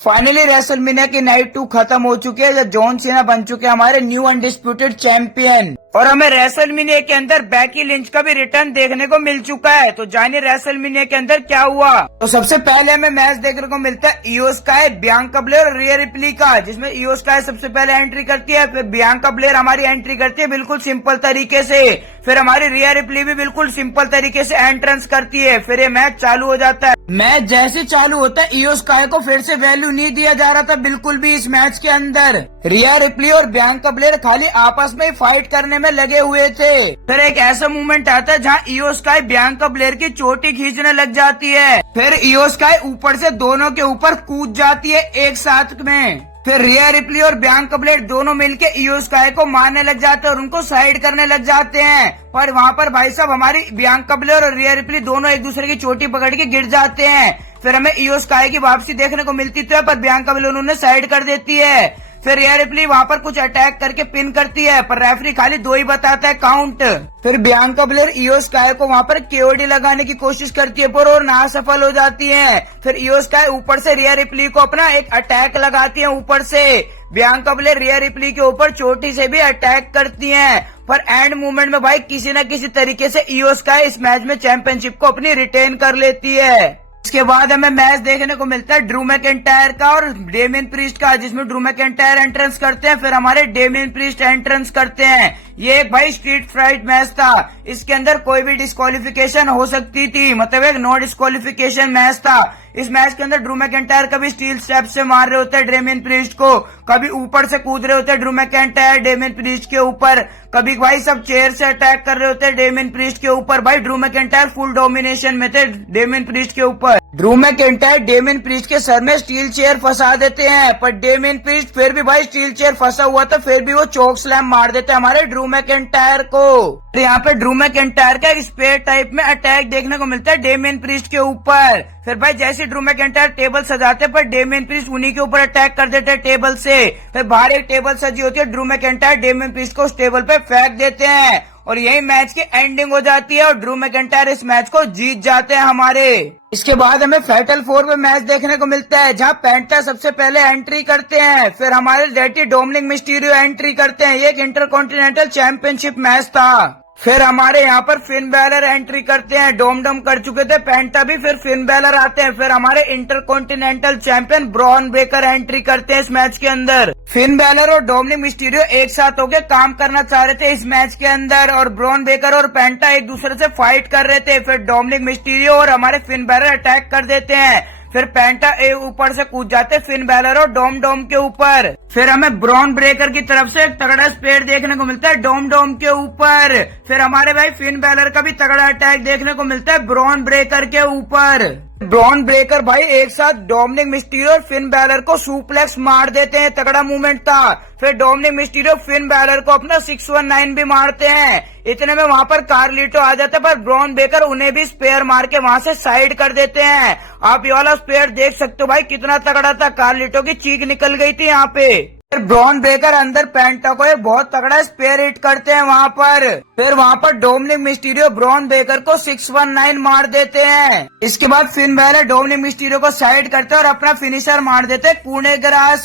Finally WrestleMania की night 2 खत्म हो चुकी है जब जॉन सीना बन चुके हैं हमारे न्यू अनडिस्प्यूटेड चैंपियन और हमें रेसलमेनिया के अंदर बैकी लिंच का भी रिटर्न देखने को मिल चुका है। तो जानिए रेसलमेनिया के अंदर क्या हुआ। तो सबसे पहले हमें मैच देखने को मिलता है इयो स्काई, बियांका ब्लेयर और रिया रिप्ली का, जिसमें इयो स्काई सबसे पहले एंट्री करती है, फिर बियांका ब्लेयर हमारी एंट्री करती है बिल्कुल सिंपल तरीके से, फिर हमारी रिया रिप्ली भी बिल्कुल सिंपल तरीके से एंट्रेंस करती है। फिर ये मैच चालू हो जाता है। मैच जैसे चालू होता है इयो स्काई को फिर से वैल्यू नहीं दिया जा रहा था बिल्कुल भी इस मैच के अंदर। रिया रिप्ली और बियांका ब्लेयर खाली आपस में फाइट करने में लगे हुए थे। फिर एक ऐसा मूवमेंट आता है जहाँ इयो स्काई बियांका ब्लेयर की चोटी खींचने लग जाती है। फिर इयो स्काई ऊपर से दोनों के ऊपर कूद जाती है एक साथ में। फिर रिया रिप्ली और बियांका ब्लेयर दोनों मिलके इयो स्काई को मारने लग जाते हैं और उनको साइड करने लग जाते हैं। पर वहाँ पर भाई साहब हमारी बियांका ब्लेयर और रिया रिप्ली दोनों एक दूसरे की चोटी पकड़ के गिर जाते हैं। फिर हमें इयो स्काई की वापसी देखने को मिलती है पर बियांका ब्लेयर उन्होंने साइड कर देती है। फिर रिया रिप्ली वहाँ पर कुछ अटैक करके पिन करती है पर रेफरी खाली 2 ही बताता है काउंट। फिर बियांका ब्लेयर इयो स्काई को वहाँ पर केओडी लगाने की कोशिश करती है पर और ना सफल हो जाती है। फिर इयो स्काई ऊपर से रिया रिप्ली को अपना एक अटैक लगाती है ऊपर से। बियांका ब्लेयर रिया रिप्ली के ऊपर चोटी से भी अटैक करती हैं। पर एंड मूवमेंट में भाई किसी न किसी तरीके से इयो स्काई इस मैच में चैंपियनशिप को अपनी रिटेन कर लेती है। इसके बाद हमें मैच देखने को मिलता है ड्रू मैकिंटायर का और डेमियन प्रीस्ट का, जिसमें ड्रू मैकिंटायर एंट्रेंस करते हैं फिर हमारे डेमियन प्रीस्ट एंट्रेंस करते हैं। ये एक भाई स्ट्रीट फाइट मैच था, इसके अंदर कोई भी डिस्क्वालिफिकेशन हो सकती थी, मतलब एक नो डिस्क्वालिफिकेशन मैच था। इस मैच के अंदर ड्रू मैकिंटायर कभी स्टील स्टेप से मार रहे होते हैं डेमियन प्रीस्ट को, कभी ऊपर से कूद रहे होते हैं ड्रू मैकिंटायर डेमियन प्रीस्ट के ऊपर, कभी भाई सब चेयर से अटैक कर रहे होते हैं डेमियन प्रीस्ट के ऊपर। भाई ड्रू मैकिंटायर फुल डोमिनेशन में थे डेमियन प्रीस्ट के ऊपर। ड्रू मैकिंटायर डेमियन प्रीस्ट के सर में स्टील चेयर फंसा देते हैं पर डेमियन प्रीस्ट फिर भी भाई स्टील चेयर फंसा हुआ था फिर भी वो चोक स्लैम मार देते हैं हमारे ड्रू मैकिंटायर को। तो यहाँ पे ड्रू मैकिंटायर का एक स्पेयर टाइप में अटैक देखने को मिलता है डेमियन प्रीस्ट के ऊपर। फिर भाई जैसे ड्रू मैकिंटायर टेबल सजाते पर डेमियन प्रीस्ट उन्हीं के ऊपर अटैक कर देते हैं टेबल से। फिर बाहर एक टेबल सजी होती है, ड्रू मैकिंटायर डेमियन प्रीस्ट को उस टेबल पे फेंक देते हैं और यही मैच की एंडिंग हो जाती है और ड्रू मैकिंटायर इस मैच को जीत जाते हैं हमारे। इसके बाद हमें फैटल 4 में मैच देखने को मिलता है जहां पेंटा सबसे पहले एंट्री करते हैं, फिर हमारे डर्टी डोमिनिक मिस्टीरियो एंट्री करते हैं। ये एक इंटरकॉन्टिनेंटल चैंपियनशिप मैच था। फिर हमारे यहाँ पर फिन बैलर एंट्री करते हैं, डोम कर चुके थे पेंटा भी, फिर फिन बैलर आते हैं। फिर हमारे intercontinental champion Bron Breakker entry करते हैं इस मैच के अंदर। फिन बैलर और डोमिनिक मिस्टीरियो एक साथ होकर काम करना चाह रहे थे इस मैच के अंदर और ब्रॉन बेकर और पेंटा एक दूसरे से फाइट कर रहे थे। फिर डोमिनिक मिस्टीरियो और हमारे फिन बैलर अटैक कर देते हैं, फिर पेंटा ऊपर से कूद जाते फिन बैलर और डोम के ऊपर। फिर हमें ब्रॉन ब्रेकर की तरफ से एक तगड़ा स्पेयर देखने को मिलता है डोम के ऊपर। फिर हमारे भाई फिन बैलर का भी तगड़ा अटैक देखने को मिलता है ब्रॉन ब्रेकर के ऊपर। ब्रॉन ब्रेकर भाई एक साथ डोमिनिक मिस्टीरियो और फिन बैलर को सुप्लेक्स मार देते हैं, तगड़ा मूवमेंट था। फिर डोमिनिक मिस्टीरियो फिन बैलर को अपना 619 भी मारते हैं। इतने में वहां पर कार्लिटो आ जाता है पर ब्रॉन बेकर उन्हें भी स्पेयर मार के वहां से साइड कर देते हैं। आप ये वाला स्पेयर देख सकते हो भाई कितना तगड़ा था, कार्लिटो की चीख निकल गई थी यहाँ पे। फिर ब्रॉन बेकर अंदर पेंटा को एक बहुत तगड़ा स्पेयर हिट करते हैं वहाँ पर। फिर वहाँ पर डोमिनिक मिस्टीरियो ब्रॉन बेकर को 619 मार देते हैं। इसके बाद फिन बैलर डोमिनिक मिस्टीरियो को साइड करते हैं और अपना फिनिशर मार देते हैं कूने ग्रास।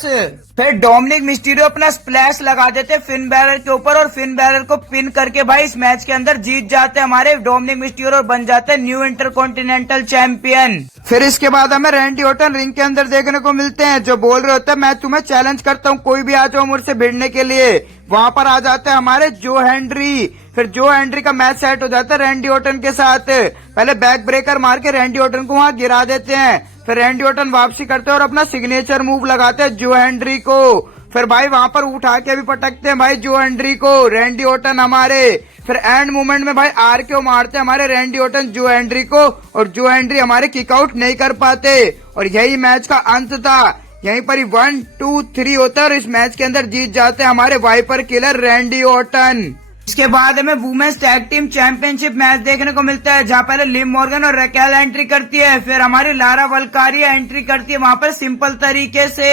फिर डोमिनिक मिस्टीरियो अपना स्प्लैश लगा देते फिन बैलर के ऊपर और फिन बैलर को पिन करके भाई इस मैच के अंदर जीत जाते हैं हमारे डोमिनिक मिस्टीरियो और बन जाते हैं न्यू इंटरकॉन्टिनेंटल चैंपियन। फिर इसके बाद हमें रैंडी ऑर्टन रिंग के अंदर देखने को मिलते हैं जो बोल रहे होते हैं मैं तुम्हें चैलेंज करता हूँ, कोई भी आ जाओ मुझसे भिड़ने के लिए। वहाँ पर आ जाते हैं हमारे जो हेनरी। फिर जो हेनरी का मैच सेट हो जाता है रैंडी ऑर्टन के साथ। पहले बैक ब्रेकर मार के रैंडी ऑर्टन को वहाँ गिरा देते हैं, फिर रैंडी ऑर्टन वापसी करते हैं और अपना सिग्नेचर मूव लगाते हैं जो हेनरी को। फिर भाई वहाँ पर उठा के भी पटकते हैं भाई जो हेनरी को रैंडी ऑर्टन हमारे। फिर एंड मूवमेंट में भाई आर के मारते हैं हमारे रैंडी ऑर्टन जो हेनरी को और जो हेनरी हमारे किक आउट नहीं कर पाते और यही मैच का अंत था। यहीं पर ही 1 2 3 होता है और इस मैच के अंदर जीत जाते हैं हमारे वाइपर किलर रैंडी ऑर्टन। इसके बाद हमें women's tag team championship match देखने को मिलता है, जहाँ पहले लिव मॉर्गन और रैकेल एंट्री करती है, फिर हमारी लारा वल्कारिया एंट्री करती है वहाँ पर सिंपल तरीके से।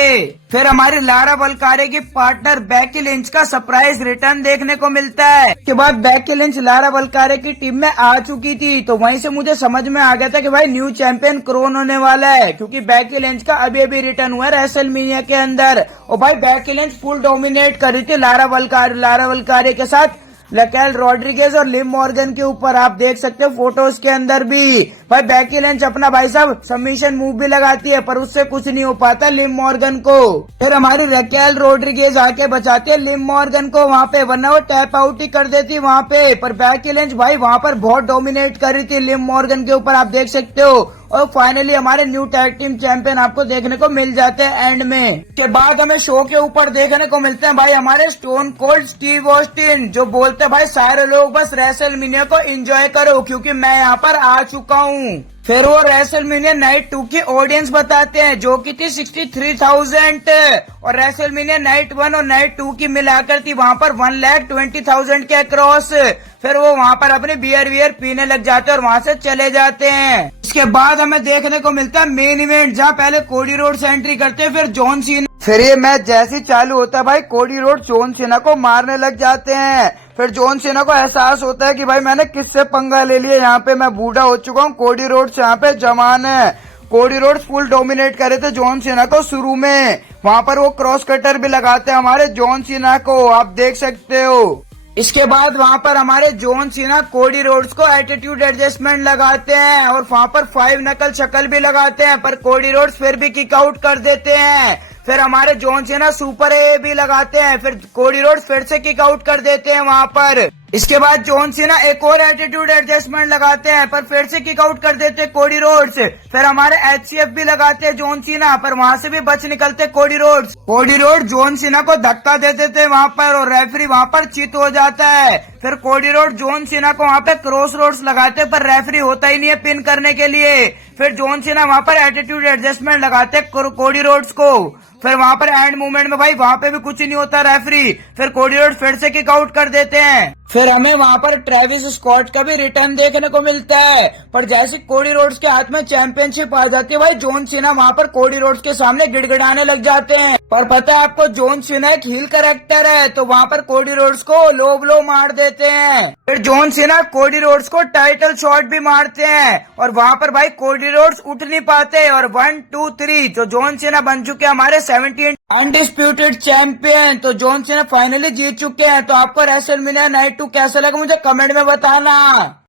फिर हमारी लारा वल्कारिया की पार्टनर बेकी लिंच का सरप्राइज रिटर्न देखने को मिलता है। इसके बाद बेकी लिंच लारा वल्कारिया की टीम में आ चुकी थी, तो वहीं से मुझे समझ में आ गया था कि भाई न्यू चैंपियन क्रोन होने वाला है, क्योंकि बेकी लिंच का अभी अभी रिटर्न हुआ है रेसलमेनिया के अंदर। और भाई बेकी लिंच फुल डोमिनेट कर रही थी लारा वल्कारिया के साथ रैकेल रॉड्रिगेज और लिव मॉर्गन के ऊपर। आप देख सकते हो फोटोज के अंदर भी। भाई बेकी लिंच अपना भाई साहब सबमिशन मूव भी लगाती है, पर उससे कुछ नहीं हो पाता लिव मॉर्गन को। फिर हमारी रैकेल रॉड्रिगेज आके बचाती है लिव मॉर्गन को वहाँ पे, वरना वो टैप आउट ही कर देती वहाँ पे। पर बेकी लिंच भाई वहाँ पर बहुत डोमिनेट कर रही थी लिव मॉर्गन के ऊपर, आप देख सकते हो। और फाइनली हमारे न्यू टैग टीम चैंपियन आपको देखने को मिल जाते हैं एंड में। के बाद हमें शो के ऊपर देखने को मिलते हैं भाई हमारे स्टोन कोल्ड स्टीव ऑस्टिन, जो बोलते हैं भाई सारे लोग बस रेसलमेनिया को एंजॉय करो क्योंकि मैं यहाँ पर आ चुका हूँ। फिर वो रेसलमेनिया नाइट 2 की ऑडियंस बताते हैं, जो की थी 63,000, और रेसलमेनिया नाइट 1 और नाइट 2 की मिलाकर थी वहाँ पर 1,20,000 के अक्रॉस। फिर वो वहाँ पर अपने बियर पीने लग जाते हैं और वहाँ से चले जाते हैं। इसके बाद हमें देखने को मिलता है मेन इवेंट, जहाँ पहले कोडी रोड्स एंट्री करते हैं, फिर जॉन सीना। फिर ये मैच जैसे ही चालू होता है भाई कोडी रोड्स जॉन सीना को मारने लग जाते हैं। फिर जॉन सीना को एहसास होता है कि भाई मैंने किससे पंगा ले लिया, यहाँ पे मैं बूढ़ा हो चुका हूँ, कोडी रोड्स यहाँ पे जवान है। कोडी रोड्स फुल डोमिनेट करे थे जॉन सीना को शुरू में, वहाँ पर वो क्रॉस कटर भी लगाते हैं हमारे जॉन सीना को, आप देख सकते हो। इसके बाद वहाँ पर हमारे जॉन सीना कोडी रोड्स को एटीट्यूड एडजस्टमेंट लगाते हैं और वहाँ पर 5 नकल शक्ल भी लगाते हैं, पर कोडी रोड्स फिर भी किक आउट कर देते हैं। फिर हमारे जॉन सीना सुपर ए भी लगाते हैं, फिर कोडी रोड्स फिर से किक आउट कर देते हैं वहाँ पर। इसके बाद जॉन सीना एक और एटीट्यूड एडजस्टमेंट लगाते हैं, पर फिर से किक आउट कर देते हैं कोडी रोड्स। फिर हमारे एचसीएफ भी लगाते हैं जॉन सीना, पर वहाँ से भी बच निकलते कोडी रोड्स। कोडी रोड जॉन सीना को धक्का दे देते हैं वहाँ पर और रेफरी वहाँ पर चित हो जाता है। फिर कोडी रोड जॉन सीना को वहाँ पे क्रॉस रोड्स लगाते हैं, पर रेफरी होता ही नहीं है पिन करने के लिए। फिर जॉन सीना वहाँ पर एटीट्यूड एडजस्टमेंट लगाते हैं कोडी रोड्स को। फिर वहाँ पर एंड मूवमेंट में भाई वहाँ पे भी कुछ नहीं होता रेफरी, फिर कोडी रोड्स फिर से किक आउट कर देते हैं। फिर हमें वहाँ पर ट्रेविस स्कॉट का भी रिटर्न देखने को मिलता है, पर जैसे कोडी रोड्स के हाथ में चैंपियनशिप आ जाती है भाई जॉन सीना वहाँ पर कोडी रोड्स के सामने गिड़गिड़ाने लग जाते हैं। पर पता है आपको जॉन सीना एक हील कैरेक्टर है, तो वहाँ पर कोडी रोड्स को लो ब्लो मार देते हैं। फिर जॉन सीना कोडी रोड्स को टाइटल शॉट भी मारते हैं और वहाँ पर भाई कोडी रोड्स उठ नहीं पाते और 1 2 3 तो जॉन सीना बन चुके हमारे 17 अनडिस्प्यूटेड चैंपियन। तो जॉन सीना फाइनली जीत चुके हैं। तो आपको रेसलमेनिया नाइट 2 कैसा लगा मुझे कमेंट में बताना।